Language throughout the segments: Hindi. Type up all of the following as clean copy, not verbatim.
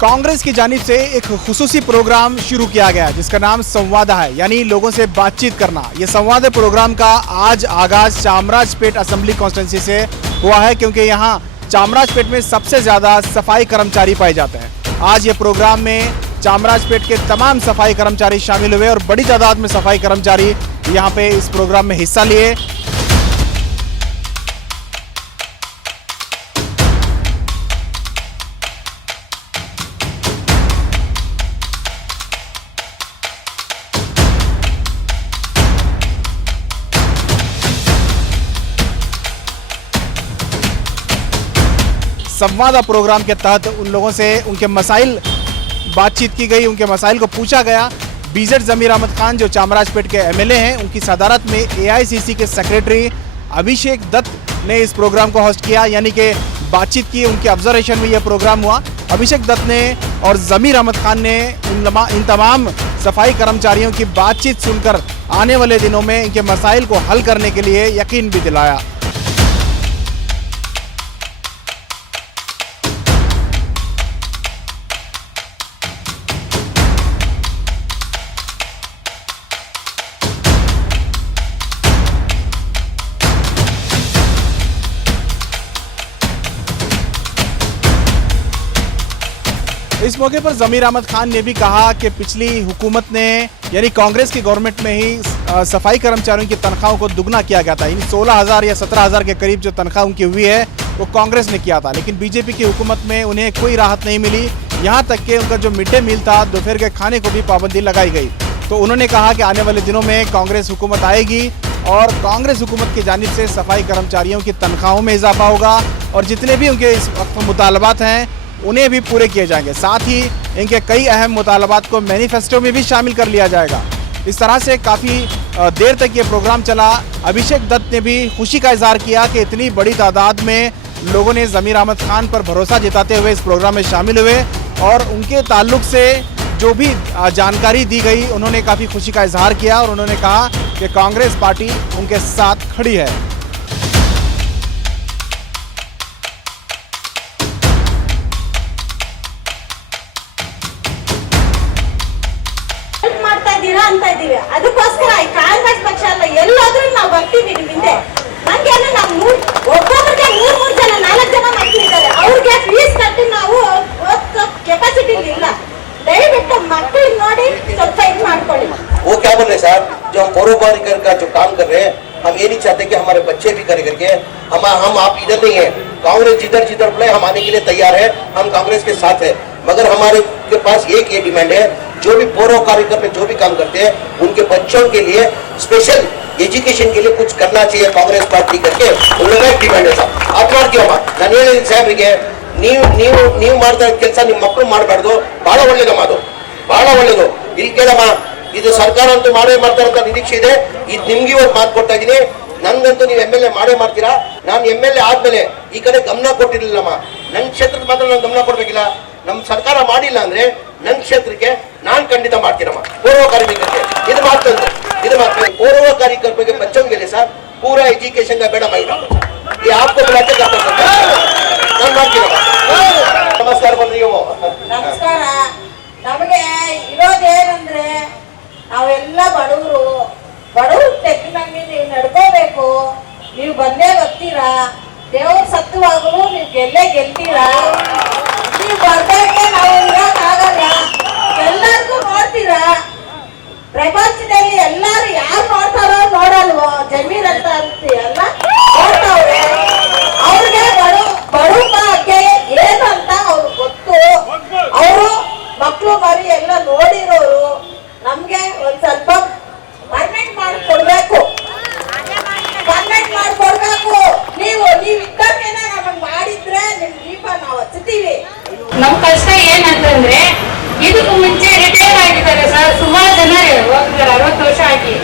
कांग्रेस की जानिब से एक खुसूसी प्रोग्राम शुरू किया गया जिसका नाम संवाद है, यानी लोगों से बातचीत करना। ये संवाद प्रोग्राम का आज आगाज चामराजपेट असेंबली कॉन्स्टिट्यूंसी से हुआ है, क्योंकि यहाँ चामराजपेट में सबसे ज़्यादा सफाई कर्मचारी पाए जाते हैं। आज ये प्रोग्राम में चामराजपेट के तमाम सफाई कर्मचारी शामिल हुए और बड़ी तादाद में सफाई कर्मचारी यहाँ पे इस प्रोग्राम में हिस्सा लिए। संवाद प्रोग्राम के तहत उन लोगों से उनके मसाइल बातचीत की गई, उनके मसाइल को पूछा गया। बीजेड जमीर अहमद खान जो चामराजपेट के एमएलए हैं, उनकी सदारत में एआईसीसी के सेक्रेटरी अभिषेक दत्त ने इस प्रोग्राम को होस्ट किया, यानी कि बातचीत की। उनके ऑब्जर्वेशन में यह प्रोग्राम हुआ। अभिषेक दत्त ने और जमीर अहमद खान ने इन तमाम सफाई कर्मचारियों की बातचीत सुनकर आने वाले दिनों में इनके मसाइल को हल करने के लिए यकीन भी दिलाया। इस मौके पर जमीर अहमद खान ने भी कहा कि पिछली हुकूमत ने, यानी कांग्रेस की गवर्नमेंट में ही सफाई कर्मचारियों की तनख्वाहों को दुगना किया गया था। यानी 16,000 या 17,000 के करीब जो तनख्वाह उनकी हुई है वो कांग्रेस ने किया था, लेकिन बीजेपी की हुकूमत में उन्हें कोई राहत नहीं मिली। यहाँ तक कि उनका जो मिड डे मील था, दोपहर के खाने को भी पाबंदी लगाई गई। तो उन्होंने कहा कि आने वाले दिनों में कांग्रेस हुकूमत आएगी और कांग्रेस हुकूमत की जानिब से सफाई कर्मचारियों की तनख्वाहों में इजाफा होगा और जितने भी उनके इस वक्त मुतालबात हैं उन्हें भी पूरे किए जाएंगे। साथ ही इनके कई अहम मुतालबात को मैनिफेस्टो में भी शामिल कर लिया जाएगा। इस तरह से काफ़ी देर तक ये प्रोग्राम चला। अभिषेक दत्त ने भी खुशी का इजहार किया कि इतनी बड़ी तादाद में लोगों ने जमीर अहमद खान पर भरोसा जताते हुए इस प्रोग्राम में शामिल हुए और उनके ताल्लुक से जो भी जानकारी दी गई उन्होंने काफ़ी खुशी का इजहार किया और उन्होंने कहा कि कांग्रेस पार्टी उनके साथ खड़ी है। ಅಂತ ಇದೀವಿ ಅದಕ್ಕೋಸ್ಕರ ಕಾಂಗ್ರೆಸ್ ಪಕ್ಷ ಅಲ್ಲ ಎಲ್ಲಾದ್ರೂ ನಾವು ಬರ್ತೀವಿ ನಿಮ್ಮ ಹಿಂದೆ. ನಂಗೆ ನಾವು ಒಬ್ಬೊಬ್ಬರಿಗೆ 3 ಜನ 4 ಜನ ಮಕ್ಕಳಿದ್ದಾರೆ, ಅವ್ರಿಗೆ ಫೀಸ್ ಕಟ್ಟಿ ನಾವು ಓದ್ಸೋ ಕೆಪಾಸಿಟಿ ಇಲ್ಲ. ದಯವಿಟ್ಟು ಮಕ್ಕಳಿಗೆ ನೋಡಿ ಸ್ವಲ್ಪ ಇದು ಮಾಡ್ಕೊಳ್ಳಿ। वो क्या बोल रहे साहब, जो हम परोपकार का जो काम कर रहे हैं, हम ये नहीं चाहते कि हमारे बच्चे भी करे करके हम आप इधर नहीं है। कांग्रेस जिधर जिधर बोले हम आने के लिए तैयार है, हम कांग्रेस के साथ है। मगर हमारे के पास एक ये डिमांड है, जो भी परोपकार में जो भी काम करते हैं उनके बच्चों के लिए स्पेशल एजुकेशन के लिए कुछ करना चाहिए कांग्रेस पार्टी करके उन लोगों का डिमांड है साहब। आप ಮಾಡ್ತೀವಿ ನಾನು ಹೇಳಿದ್ದೀನಿ ಸಾಹೇಬ್ರಿಗೆ, ನೀವು ಮಾಡ್ತಾ ಇರೋ ಕೆಲಸ ನಿಮ್ಮ ಮಕ್ಕಳು ಮಾಡಬಾರ್ದು, ಬಹಳ ಒಳ್ಳೇದು ಮಾತು, ಬಹಳ ಒಳ್ಳೇದು। ಇಲ್ಲಿ ಕೇಳಮ್ಮ, ಇದು ಸರ್ಕಾರ ಅಂತೂ ಮಾಡೇ ಮಾಡ್ತಾ ಇರೋ ನಿರೀಕ್ಷೆ ಇದೆ। ಇದು ನಿಮ್ಗೆ ಇವತ್ತು ಮಾತು ಕೊಡ್ತಾ ಇದೀನಿ, ನಂದಂತೂ ನೀವು ಎಮ್ಎಲ್ಎ ಮಾಡೇ ಮಾಡ್ತೀರಾ। ನಾನು ಎಮ್ಎಲ್ಎ ಆದ್ಮೇಲೆ ಈ ಕಡೆ ಗಮನ ಕೊಟ್ಟಿರ್ಲಿಲ್ಲಮ್ಮ, ನನ್ನ ಕ್ಷೇತ್ರದ ಮಾತ್ರ ನಾನು ಗಮನ ಕೊಡ್ಬೇಕಿಲ್ಲ। ನಮ್ಮ ಸರ್ಕಾರ ಮಾಡಿಲ್ಲ ಅಂದ್ರೆ ನನ್ನ ಕ್ಷೇತ್ರಕ್ಕೆ ನಾನು ಖಂಡಿತ ಮಾಡ್ತೀನಮ್ಮ ಪೂರ್ವಕಾರಿ ಬಗ್ಗೆ। ಇದು ಮಾತಂದ್ರೆ ಇದು ಮಾತ್ರ पौरवकारी ಬಗ್ಗೆ बच्चों के लिए सर पूरा एजुकेशन का बेड़ा माइना ये आपको बुलाते कर सकते हैं। ನಾನು ಮಾಡ್ತೀನಮ್ಮ। ನಮಸ್ಕಾರ ಬಂದ್ರಿ ನೀವು। ನಮಸ್ಕಾರ। ನಮಗೆ ಇರೋದೇನಂದ್ರೆ ನಾವೆಲ್ಲ ಬಡವರು ತೆಕ್ಕಿನಂಗೆ ನೀವು ನಡ್ಕೋಬೇಕು, ನೀವು ಬಂದೇ ಬರ್ತೀರಾ, ದೇವ್ರ ಸತ್ವಾಗಲು ನೀವು ಗೆಲ್ತೀರಾ, ನೀವು ಬರ್ದಂಗೆ ನಾವು ಇರೋಕ್ಕಾಗಲ್ಲ, ಎಲ್ಲರಿಗೂ ನೋಡ್ತೀರಾ। ಪ್ರಪಂಚದಲ್ಲಿ ಎಲ್ಲರೂ ಯಾರು ನೋಡ್ತಾರೋ ನೋಡಲ್ವೋ, ಜಮೀರ್ ಅಂತ ಎಲ್ಲ ನೋಡ್ತಾವ್ರೆ, ಅವ್ರಿಗೆ ಬಡವ ಬಗ್ಗೆ ಏನು ಅಂತ ಅವ್ರಿಗೆ ಗೊತ್ತು, ಅವರು ಮಕ್ಕಳು ಮರಿ ಎಲ್ಲ ನೋಡಿರೋರು। ನಮ್ಗೆ ಒಂದ್ ಸ್ವಲ್ಪ ಪರ್ಮೆಂಟ್ ಮಾಡಿಕೊಡ್ಬೇಕು, ನೀವು ಇದ್ದಕ್ಕೇನೆ ನಮಗೆ ಮಾಡಿದ್ರೆ ನಿಮ್ ದೀಪ ನಾವು ಹಚ್ತೀವಿ। ನಮ್ ಕಷ್ಟ ಏನಂತಂದ್ರೆ ಇದಕ್ಕೂ ಮುಂಚೆ ರಿಟೈರ್ ಆಗಿದ್ದಾರೆ ಸರ್, ಸುಮಾರು ಜನ ಹೋಗಿದ್ದಾರೆ 60 ವರ್ಷ ಆಗಿ,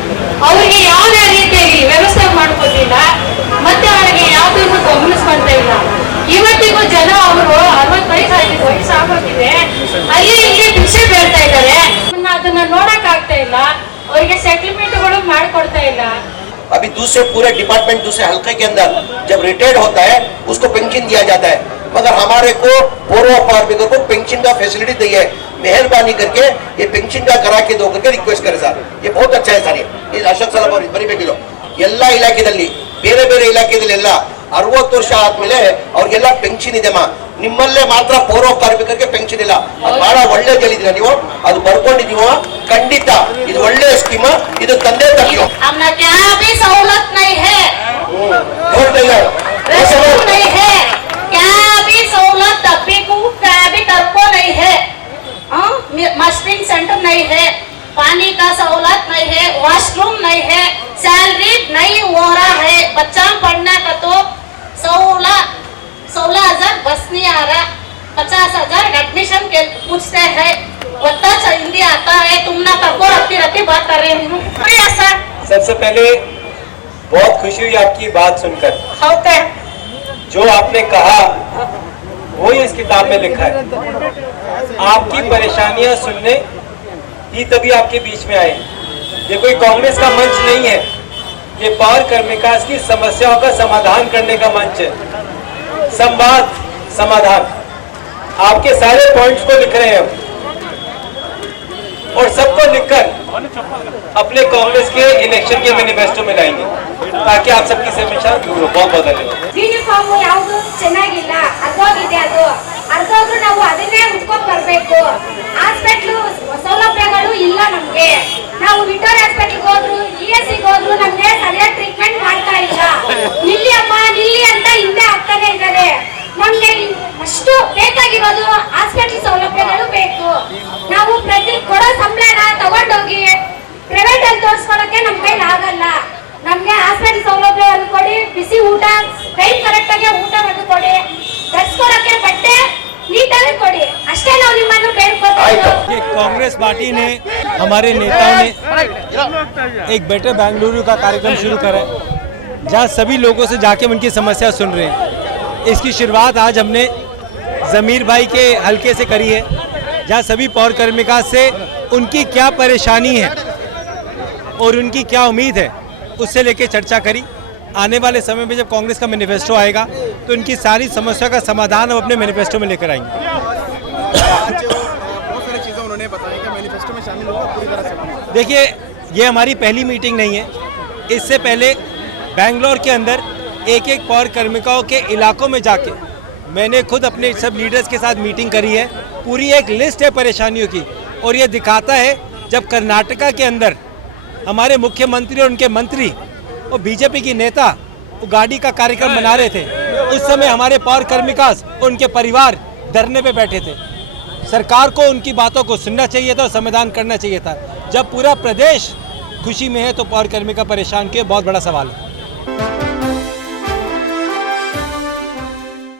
ಅವ್ರಿಗೆ ಯಾವುದೇ ರೀತಿಯಾಗಿ ವ್ಯವಸ್ಥೆ ಮಾಡ್ಕೊತಿಲ್ಲ, ಮತ್ತೆ ಅವರಿಗೆ ಯಾವ್ದನ್ನು ಗಮನಿಸ್ಕೊಂತ ಇಲ್ಲ। ಇವತ್ತಿಗೂ ಜನ ಅವರು 65 ವಯಸ್ಸಾಗೋಗಿದೆ, ಅಲ್ಲಿ ಇಲ್ಲಿ ಭಿಕ್ಷೆ ಬೇಡ್ತಾ ಇದ್ದಾರೆ, ಅದನ್ನ ನೋಡಕ್ ಆಗ್ತಾ ಇಲ್ಲ, ಅವರಿಗೆ ಸೆಟಲ್ಮೆಂಟ್ಗಳು ಮಾಡ್ಕೊಡ್ತಾ ಇಲ್ಲ। अभी दूसरे पूरे डिपार्टमेंट दूसरे हल्के के अंदर जब रिटायर्ड होता है उसको पेंशन दिया जाता है, मगर हमारे को पूर्व कार्मिकों को पेंशन का फैसिलिटी दी है, मेहरबानी करके ये पेंशन का करा के दो करके रिक्वेस्ट करे सर। ये बहुत अच्छा है सर। ये ಅಶೋಕ್ ಸಲಭ ಅವರು ಬರಿಬೇಕಿಲ್ಲ ಎಲ್ಲ ಇಲಾಖೆಯಲ್ಲಿ ಬೇರೆ ಬೇರೆ ಇಲಾಖೆಯಲ್ಲೆಲ್ಲ 60 ವರ್ಷ ಆದ್ಮೇಲೆ ಅವ್ರಿಗೆಲ್ಲ ಪೆನ್ಷನ್ ಇದೆಮ್ಮ, ನಿಮ್ಮಲ್ಲೇ ಮಾತ್ರ ಪೌರ ಕಾರ್ಮಿಕರಿಗೆ ಪೆನ್ಷನ್ ಇಲ್ಲ. ಅದು ಬಹಳ ಒಳ್ಳೇದು ಹೇಳಿದಿರ ನೀವು, ಅದು ಬರ್ಕೊಂಡಿದೀವೋ ಖಂಡಿತ ಇದು ಒಳ್ಳೆ ಸ್ಕೀಮ್, ಇದು ತಂದೆ ತಾಯಿಯೋ हमने क्या भी सहूलत नहीं है, रेशन नहीं है, क्या भी सहूलत अभी को क्या भी तरको नहीं है, मस्टरिंग सेंटर नहीं है, पानी का सहूलत नहीं है, वॉशरूम नहीं है, सैलरी नहीं हो रहा है, बच्चा पढ़ने का तो 16,000 बस नहीं आ रहा, 50,000 एडमिशन के पूछते हैं, बता हिंदी आता है, तुम ना करको रत्ती बात कर रही हूँ। सर सबसे पहले बहुत खुशी हुई आपकी बात सुनकर। होता है जो आपने कहा वो ही इस किताब में लिखा है। आपकी परेशानियां सुनने ही तभी आपके बीच में आए। ये कोई कांग्रेस का मंच नहीं है, ये पॉवर कर्म विकास की समस्याओं का समाधान करने का मंच है। संवाद समाधान, आपके सारे पॉइंट्स को लिख रहे हैं हम, और सबको लिखकर अपने कांग्रेस के इलेक्शन के मैनिफेस्टो में लाएंगे ताकि आप सबकी समस्या दूर हो। बहुत बहुत धन्यवाद। ಯೂನಿಫಾರ್ಮ್ ಯಾವುದು ಚೆನ್ನಾಗಿಲ್ಲ, ಅರ್ಧೋಗಿದೆ, ಅದು ಅರ್ಧೋದ್ರು ನಾವು ಅದನ್ನೇ ಉಟ್ಕೊಂಡು ಬರ್ಬೇಕು. ಹಾಸ್ಪಿಟ್ಲು ಸೌಲಭ್ಯಗಳು ಇಲ್ಲ ನಮ್ಗೆ. ನಾವು ವಿಕ್ಟೋರಿಯಾ ಹಾಸ್ಪಿಟ್ಲ್ಗೆ ಹೋದ್ರು, ESC ಹೋದ್ರು ನಮ್ಗೆ ಸರಿಯಾಗಿ ಟ್ರೀಟ್ಮೆಂಟ್ ಮಾಡ್ತಾ ಇಲ್ಲ. ನಿಲ್ಲಿ ಅಮ್ಮ ನಿಲ್ಲಿ ಅಂತ ಹಿಂದೆ ಆಗ್ತಾನೆ ಇದ್ದಾರೆ. ನಮ್ಗೆ ಅಷ್ಟು ಬೇಕಾಗಿರೋದು ಹಾಸ್ಪಿಟ್ಲ್ ಸೌಲಭ್ಯಗಳು ಬೇಕು. ನಾವು ಪ್ರತಿ ಕೊಡೋ ಸಂಬಳನ ತಗೊಂಡೋಗಿ ಪ್ರೈವೇಟ್ ಅಲ್ಲಿ ತೋರಿಸ್ಕೊಳ್ಳೋಕೆ ನಮ್ ಕೈಲಿ ಆಗಲ್ಲ. ನಮ್ಗೆ ಹಾಸ್ಪಿಟಲ್ ಸೌಲಭ್ಯವನ್ನು ಕೊಡಿ, ಬಿಸಿ ಊಟ ಟೈಮ್ ಕರೆಕ್ಟ್ ಆಗಿ ಊಟವನ್ನು ಕೊಡಿ, ಧರಿಸ್ಕೊಳ್ಳೋಕೆ ಬಟ್ಟೆ ನೀಟಾಗಿ ಕೊಡಿ, ಅಷ್ಟೇ ನಾವು ನಿಮ್ಮನ್ನು ಬೇಡ್ಕೊತೀವಿ. ये कांग्रेस पार्टी ने, हमारे नेताओं ने एक बेटर बेंगलुरु का कार्यक्रम शुरू करा है, जहां सभी लोगों से जाके उनकी समस्या सुन रहे हैं। इसकी शुरुआत आज हमने ज़मीर भाई के हलके से करी है, जहां सभी पौर कर्मिका से उनकी क्या परेशानी है और उनकी क्या उम्मीद है उससे लेके चर्चा करी। आने वाले समय में जब कांग्रेस का मैनिफेस्टो आएगा तो उनकी सारी समस्या का समाधान हम अपने मैनिफेस्टो में लेकर आएंगे। आज बहुत सारी चीज़ें उन्होंने बताई कि मैनिफेस्टो में शामिल होगा पूरी तरह से। देखिए, ये हमारी पहली मीटिंग नहीं है। इससे पहले बेंगलोर के अंदर एक एक पौर कार्मिकों के इलाकों में जाके मैंने खुद अपने सब लीडर्स के साथ मीटिंग करी है। पूरी एक लिस्ट है परेशानियों की, और ये दिखाता है जब कर्नाटका के अंदर हमारे मुख्यमंत्री और उनके मंत्री और बीजेपी की नेता वो गाड़ी का कार्यक्रम बना रहे थे, उस समय हमारे पौर कर्मिकास और उनके परिवार धरने पे बैठे थे। सरकार को उनकी बातों को सुनना चाहिए था और समाधान करना चाहिए था। जब पूरा प्रदेश खुशी में है तो पौर कर्मिका परेशान के बहुत बड़ा सवाल है।